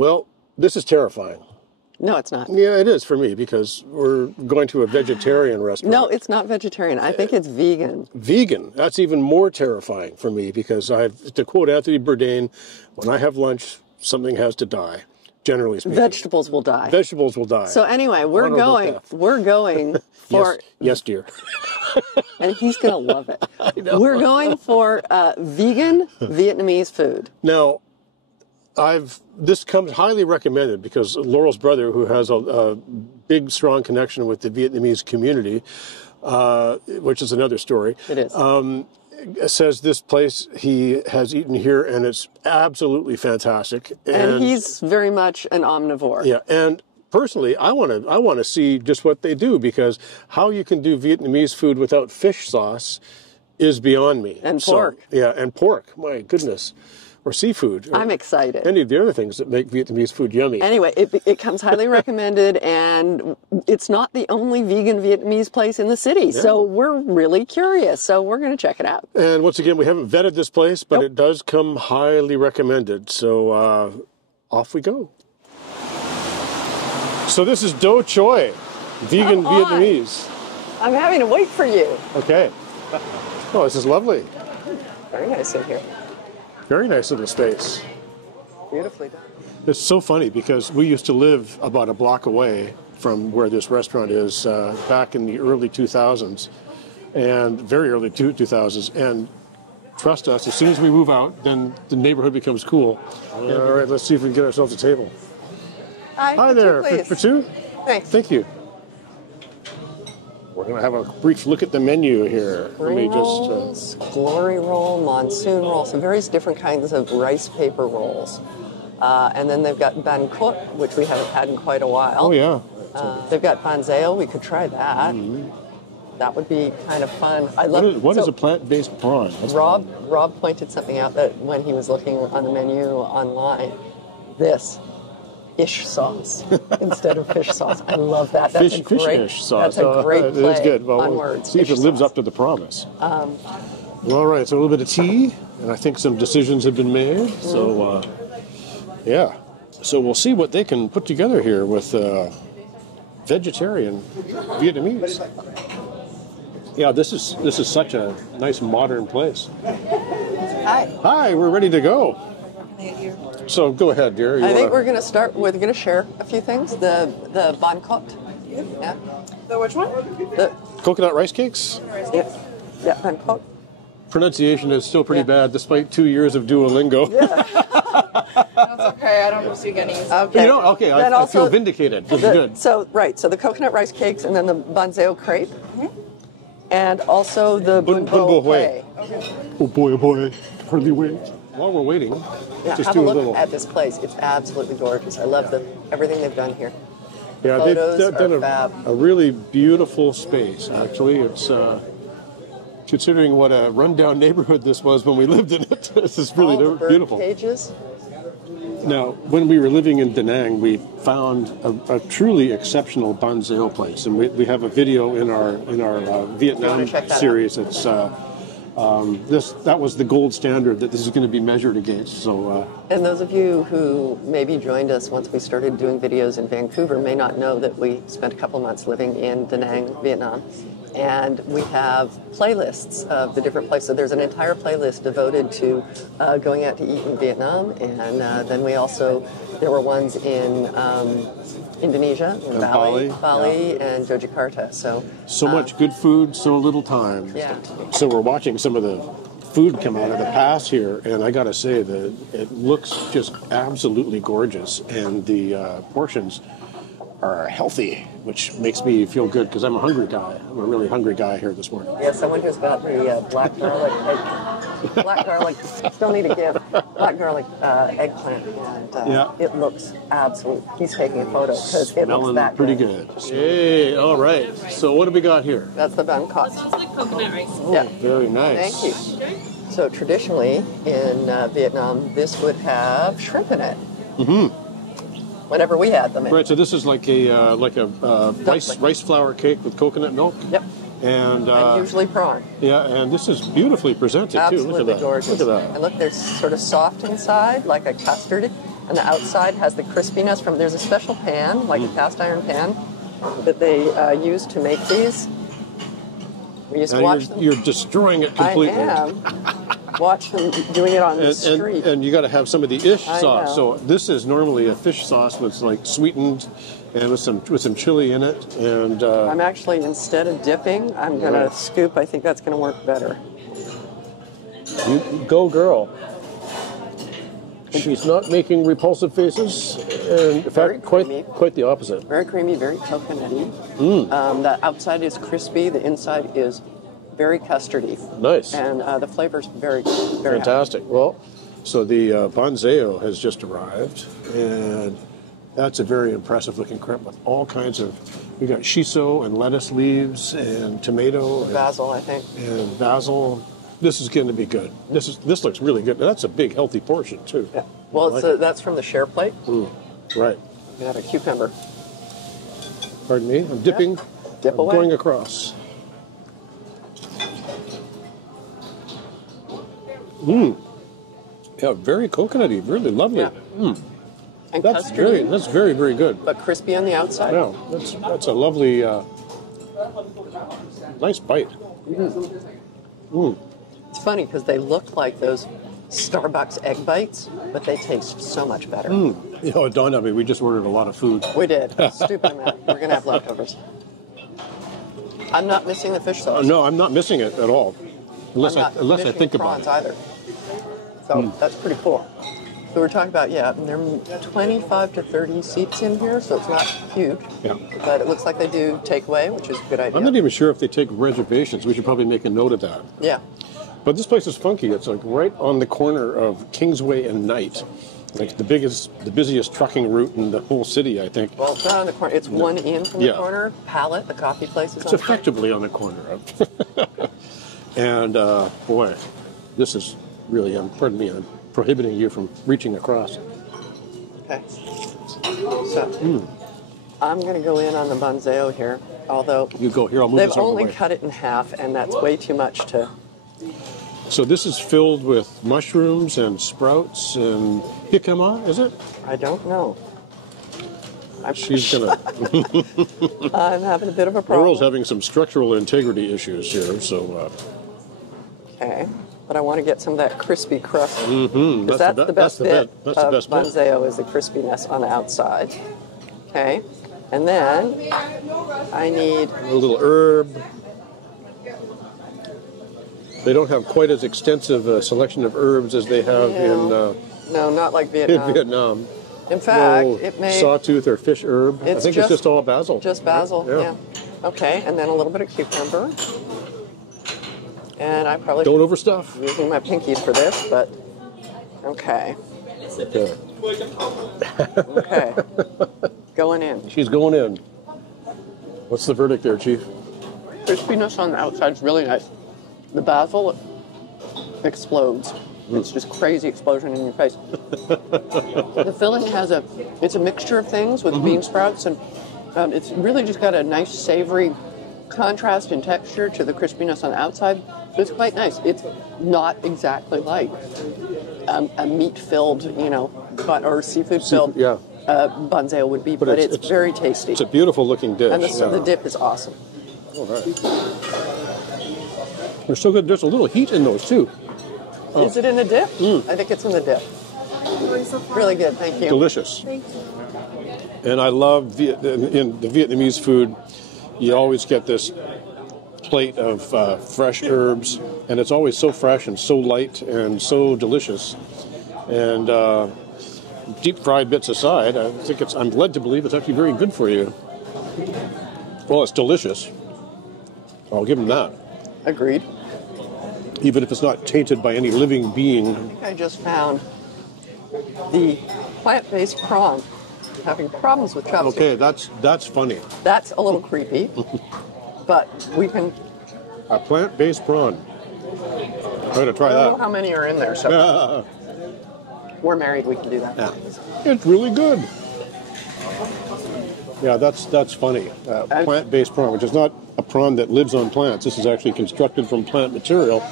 Well, this is terrifying. No, it's not. Yeah, it is for me because we're going to a vegetarian restaurant. No, it's not vegetarian. I think it's vegan. Vegan. That's even more terrifying for me because to quote Anthony Bourdain, when I have lunch, something has to die. Generally speaking, vegetables will die. Vegetables will die. So anyway, we're going for yes, dear. And he's going to love it. I know. We're going for vegan Vietnamese food. Now, this comes highly recommended because Laurel's brother, who has a big, strong connection with the Vietnamese community, which is another story. It is. Says this place he has eaten here, and it's absolutely fantastic. And he's very much an omnivore. Yeah, and personally, I want to see just what they do because how you can do Vietnamese food without fish sauce is beyond me. And pork. Yeah, and pork. My goodness. Or seafood. I'm excited. Any of the other things that make Vietnamese food yummy. Anyway, it comes highly recommended, and it's not the only vegan Vietnamese place in the city. No. So we're really curious. So we're going to check it out. And once again, we haven't vetted this place, but It does come highly recommended. So off we go. So this is Do Choi, vegan Vietnamese. I'm having to wait for you. Okay. Oh, this is lovely. Very nice in here. Very nice little space. Beautifully done. It's so funny because we used to live about a block away from where this restaurant is back in the early 2000s, and very early 2000s. And trust us, as soon as we move out, then the neighborhood becomes cool. All right, let's see if we can get ourselves a table. Hi there. For two? Thanks. Thank you. We're going to have a brief look at the menu here. Rolls, glory roll, monsoon roll, so various different kinds of rice paper rolls. And then they've got ban cook, which we haven't had in quite a while. Oh, yeah. They've got banzeo. We could try that. Mm-hmm. That would be kind of fun. What is a plant-based prawn? Rob pointed something out that when he was looking on the menu online, fish sauce instead of fish sauce. I love that. That's a great fish sauce. That's a great play it's good. Well, on words. See if it lives up to the promise. All right, so a little bit of tea, and I think some decisions have been made. So, yeah. So we'll see what they can put together here with vegetarian Vietnamese. Yeah, this is such a nice modern place. Hi, we're ready to go. So go ahead, dear. I think we're going to start with, we're going to share a few things. The ban cook. Yeah. The which one? The coconut rice cakes? Yeah, ban cook. Pronunciation is still pretty bad despite 2 years of Duolingo. Yeah. That's okay. I don't speak any. Okay. You don't? Okay, I feel vindicated. This is good. So the coconut rice cakes and then the banzeo crepe. Mm-hmm. And also the bun bo hue. Okay. Oh boy. Hardly wait. While we're waiting, just have do a look at this place. It's absolutely gorgeous. I love everything they've done here. Yeah, they've done a really beautiful space, actually. It's considering what a rundown neighborhood this was when we lived in it. This is really beautiful. Cages. Now, when we were living in Da Nang, we found a truly exceptional banzeo place, and we have a video in our Vietnam series. It's that was the gold standard that this is going to be measured against. So, and those of you who maybe joined us once we started doing videos in Vancouver may not know that we spent a couple months living in Da Nang, Vietnam, and we have playlists of the different places. So there's an entire playlist devoted to going out to eat in Vietnam, and then there were ones in Indonesia, in Bali, and Yogyakarta. So much good food, so little time. Yeah. So we're watching some of the food come out of the pass here, and I got to say that it looks just absolutely gorgeous, and the portions are healthy, which makes me feel good because I'm a hungry guy. I'm a really hungry guy here this morning. Yeah, someone who's got the black garlic, still need a gift, black garlic eggplant, and it looks absolute. He's taking a photo because it looks that pretty good. Hey, all right. So what do we got here? That's the ban cook. This is the coconut rice. Oh, very nice. Thank you. So traditionally in Vietnam, this would have shrimp in it. Mm-hmm. Whenever we had them. Right, so this is like a rice flour cake with coconut milk. Yep. And usually prawn. Yeah, and this is beautifully presented Absolutely too. Look at that. Gorgeous. Look at that. And look, they're sort of soft inside, like a custard. and the outside has the crispiness from. There's a special pan, like a cast iron pan, that they use to make these. We used to watch them. You're destroying it completely. I am. Watch them doing it on the street. And you got to have some of the ish I sauce. know. So this is normally a fish sauce that's like sweetened and with some chili in it. And I'm actually, instead of dipping, I'm going to scoop. I think that's going to work better. you go, girl. She's not making repulsive faces, and in fact, quite the opposite. Very creamy, very coconutty. The outside is crispy. The inside is very custardy. Nice. And the flavor's very, very fantastic. Well, so the banzeo has just arrived, and that's a very impressive looking crepe with all kinds of. We got shiso and lettuce leaves and tomato and basil, I think. And basil. This is going to be good. This looks really good. That's a big, healthy portion too. Yeah. Well, that's from the share plate. Right. We have a cucumber. Pardon me. I'm dipping. Yeah. Dip away. Going across. Yeah, very coconutty. Really lovely. Yeah. And That's custardy. very, very, very good. But crispy on the outside. Yeah, that's a lovely, nice bite. It's funny because they look like those Starbucks egg bites, but they taste so much better. You know, it dawned on me, we just ordered a lot of food. We did. Stupid amount. We're going to have leftovers. I'm not missing the fish sauce. No, I'm not missing it at all. Unless I think about it. Either. So that's pretty cool. So we're talking about, there are 25 to 30 seats in here, so it's not huge. Yeah. But it looks like they do takeaway, which is a good idea. I'm not even sure if they take reservations. We should probably make a note of that. Yeah. But this place is funky. It's like right on the corner of Kingsway and Knight. Like the busiest trucking route in the whole city, I think. Well, it's not on the corner. It's one in from the corner. Palette, the coffee place is It's effectively on the corner. And boy, this is really, pardon me, I'm prohibiting you from reaching across. Okay. So, I'm going to go in on the banzeo here, although you go here. I'll move they've this out of the only way. cut it in half, and that's way too much to. So this is filled with mushrooms and sprouts and jicama, is it? I don't know. She's gonna. I'm having a bit of a problem. Laurel's having some structural integrity issues here, so. Okay, but I want to get some of that crispy crust. That's that's the best bit That's the of best bit. banzeo is the crispiness on the outside. Okay, and then I need A little herb. They don't have quite as extensive a selection of herbs as they have no, not like Vietnam. in Vietnam. In fact, No it may sawtooth or fish herb. I think it's just all basil. Just basil, Yeah. Okay, and then a little bit of cucumber. And I probably Don't overstuff. be using my pinkies for this, but okay. Okay. Okay. Going in. She's going in. What's the verdict there, Chief? Crispiness on the outside is really nice. The basil explodes. It's just crazy explosion in your face. The filling it's a mixture of things with bean sprouts, and it's really just got a nice savory contrast in texture to the crispiness on the outside. It's quite nice. It's not exactly like a meat-filled, or seafood-filled banzeo would be, but it's very tasty. It's a beautiful looking dish. And the dip is awesome. All right. They're so good. There's a little heat in those too. Oh. Is it in the dip? I think it's in the dip. Really good, thank you. Delicious. Thank you. And I love in the Vietnamese food, you always get this plate of fresh herbs, and it's always so fresh and so light and so delicious. And deep fried bits aside, I think I'm led to believe it's actually very good for you. Well, it's delicious. I'll give them that. Agreed. Even if it's not tainted by any living being. I just found the plant-based prawn having problems with chopsticks. Okay, that's funny. That's a little creepy, but we can. A plant-based prawn. I'm gonna try I don't know that. how many are in there, so we're married. We can do that. Yeah. It's really good. Yeah, that's funny. Plant-based prawn, which is not a prawn that lives on plants. This is actually constructed from plant material.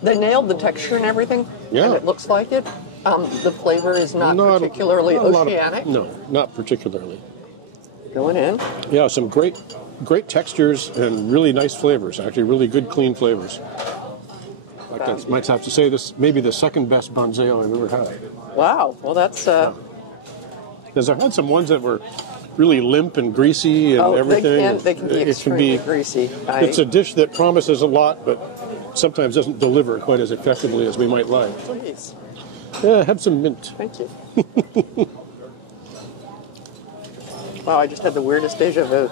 They nailed the texture and everything. Yeah. And it looks like it. The flavor is not particularly not a lot of- oceanic. no, not particularly. Going in. Yeah, some great textures and really nice flavors. Actually, really good, clean flavors. I might have to say this maybe the second best banzeo I've ever had. Wow. Well, that's. Because I've had some ones that were really limp and greasy and everything. They can be extremely greasy. It's a dish that promises a lot, but sometimes doesn't deliver quite as effectively as we might like. Please. Yeah, have some mint. Thank you. Wow, I just had the weirdest deja vu.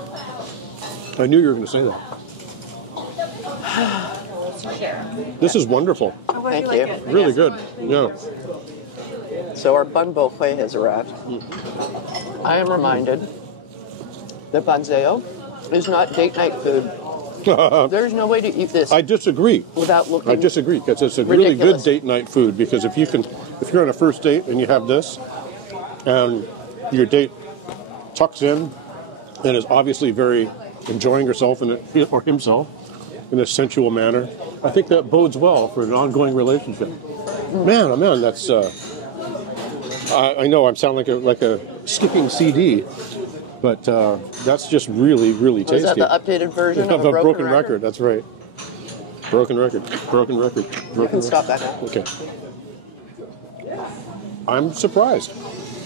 I knew you were going to say that. This is wonderful. Thank you. Really good. Yeah. So our bun bo hui has arrived. I am reminded that banzeo is not date night food. There's no way to eat this. I disagree. Without looking. I disagree because it's a ridiculous. really good date night food. Because if you're on a first date and you have this, and your date tucks in and is obviously very enjoying herself or himself in a sensual manner, I think that bodes well for an ongoing relationship. Man, oh man, that's. I know I sound like a skipping CD, but that's just really, really tasty. Is that the updated version of a a broken record? That's right. Broken record. You can stop that now. Okay. I'm surprised.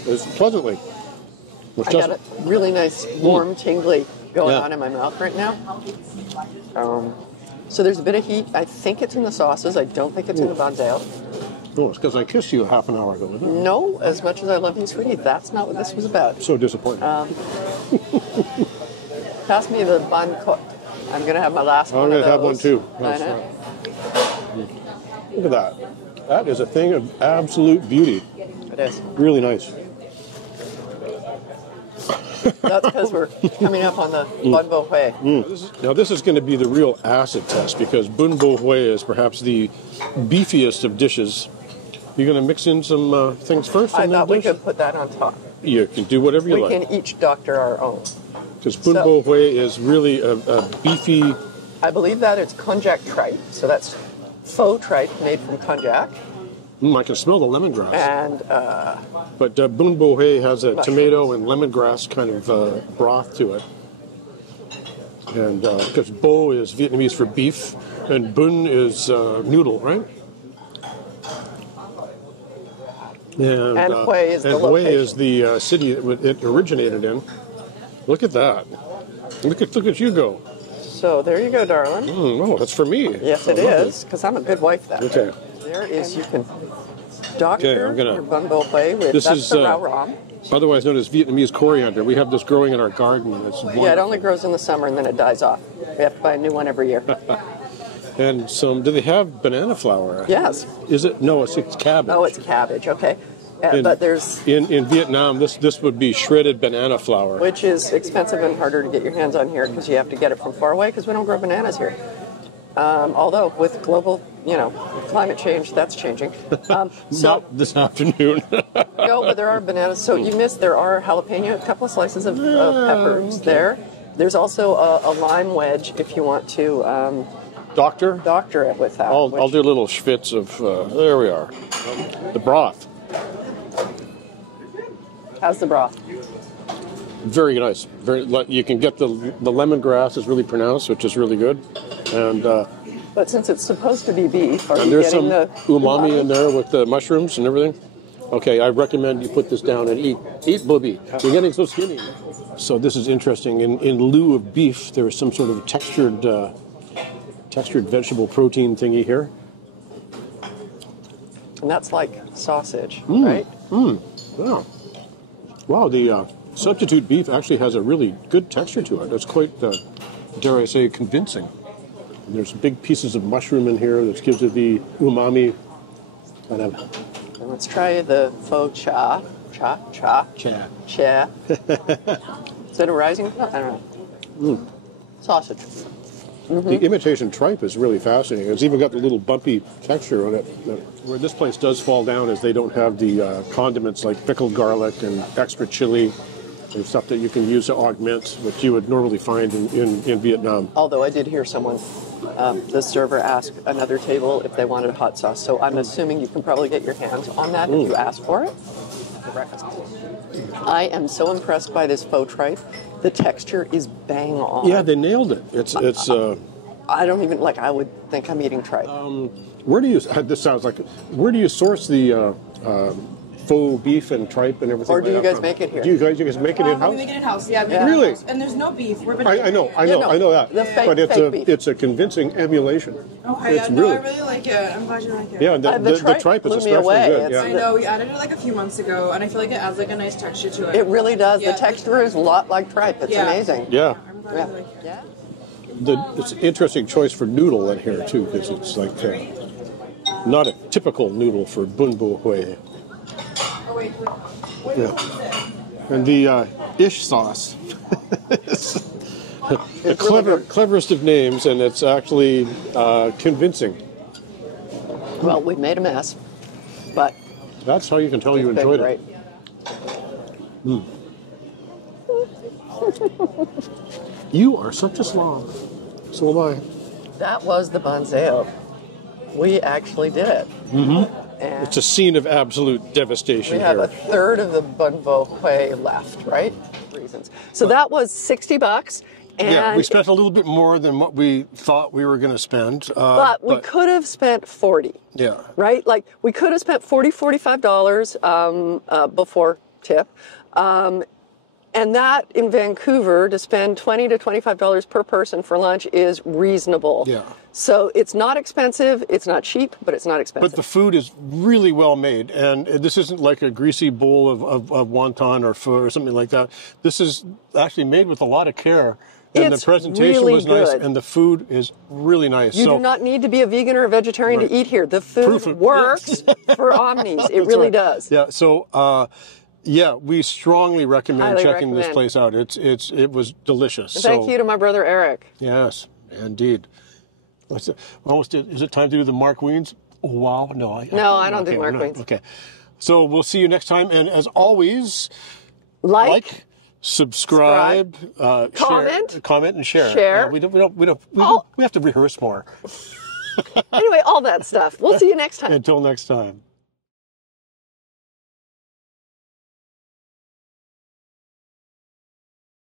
It's pleasantly. I got a really nice, warm, tingly going on in my mouth right now. So there's a bit of heat. I think it's in the sauces. I don't think it's in the banzeo. Oh, it's because I kissed you half an hour ago, isn't it? No, as much as I love you, sweetie, that's not what this was about. So disappointing. Pass me the bun cooked. I'm going to have my last one of those. I'm going to have one too. I know. Look at that. That is a thing of absolute beauty. It is. Really nice. That's because we're coming up on the bun bo hui. Now this is going to be the real acid test because bun bo hui is perhaps the beefiest of dishes. You're going to mix in some things first? I thought we could put that on top. You can do whatever you like. We can each doctor our own. Because bun bo hui is really a beefy... I believe that it's konjac tripe. So that's faux tripe made from konjac. I can smell the lemongrass. And but bun bo hui has a tomato and lemongrass kind of broth to it. And because bo is Vietnamese for beef, and bun is noodle, right? And Hue is the Hue location. is the city that it originated in. Look at that. Look at you go. So there you go, darling. Oh, that's for me. Yes, it is, because I'm a good wife that way. Okay. There is, you can doctor your bun bo hui with, This that's is, the rau ram. Otherwise known as Vietnamese coriander. We have this growing in our garden. And it's wonderful. Yeah, it only grows in the summer and then it dies off. We have to buy a new one every year. And do they have banana flour? Yes. Is it? No, it's cabbage. Oh, it's cabbage, okay. But there's... In Vietnam, this would be shredded banana flour. Which is expensive and harder to get your hands on here because you have to get it from far away because we don't grow bananas here. Although with global, climate change, that's changing. Not this afternoon. No, but there are bananas. So you missed, there are jalapeno, a couple of slices of peppers there. There's also a lime wedge if you want to Doctor it with that. I'll do little schwitz of, there we are. The broth. How's the broth? Very nice. You can get the lemongrass is really pronounced, which is really good. And but since it's supposed to be beef, are and you there's getting some the umami in there with the mushrooms and everything. Okay, I recommend you put this down and eat. Eat, booby. You're getting so skinny. So this is interesting. In lieu of beef, there is some sort of textured vegetable protein thingy here. And that's like sausage, right? Wow. Wow, the substitute beef actually has a really good texture to it. It's quite, dare I say, convincing. And there's big pieces of mushroom in here that gives it the umami. And let's try the faux cha. Cha. Is it a rising? I don't know. Sausage. The imitation tripe is really fascinating. It's even got the little bumpy texture on it. Where this place does fall down is they don't have the condiments like pickled garlic and extra chili and stuff that you can use to augment what you would normally find in Vietnam. Although I did hear someone the server asked another table if they wanted hot sauce. So I'm assuming you can probably get your hands on that if you ask for it. For breakfast. I am so impressed by this faux tripe. The texture is bang on. Yeah, they nailed it. It's. I don't even like. I would think I'm eating tripe. Where do you? This sounds like. Where do you source the faux beef and tripe and everything? Or do you guys make it here? Do you guys make it in house? We make it in house. Yeah, Really? And there's no beef. We're I know that. The fake, but fake it's a convincing emulation. Okay, It's no, really, I really like it. I'm glad you like it. yeah. The tripe is blew me especially away. good. It's- I know, we added it like a few months ago, and I feel like it adds like a nice texture to it. It really does. Yeah, The texture is a lot like tripe. It's Yeah. amazing. Yeah. I'm glad Yeah. you like it. Yeah. It's an interesting choice for noodle in here too, because it's like not a typical noodle for bun bo hui. Oh, wait. Yeah. And the ish sauce. It's the cleverest of names, and it's actually convincing. Well, we've made a mess, but That's how you can tell you it's been enjoyed great. it. You are such a slob. So am I. That was the Banzeo. We actually did it. Mm-hmm. And It's a scene of absolute devastation we have here. a third of the bun bo hui left, right? Reasons. So that was $60, and Yeah, we spent a little bit more than what we thought we were going to spend. but we could have spent 40. Yeah. Right? Like we could have spent $45 before tip. And that in Vancouver, to spend $20 to $25 per person for lunch is reasonable. Yeah. So it's not expensive, it's not cheap, but it's not expensive. But the food is really well made, and this isn't like a greasy bowl of wonton or pho or something like that. This is actually made with a lot of care, and It's the presentation really was nice, good. and the food is really nice. You do not need to be a vegan or a vegetarian to eat here. The food Proof of- works for Omnis. It really right. does. Yeah. So. Yeah, we strongly recommend Highly checking this recommend. place out. It was delicious. Thank you to my brother Eric. Yes, indeed. What's it? Almost. Is it time to do the Mark Weens? Oh, wow. No, I don't do Mark no. Weens. Okay. So we'll see you next time, and as always, Like subscribe, comment, and share. Share. We have to rehearse more. Anyway, all that stuff. We'll see you next time. Until next time.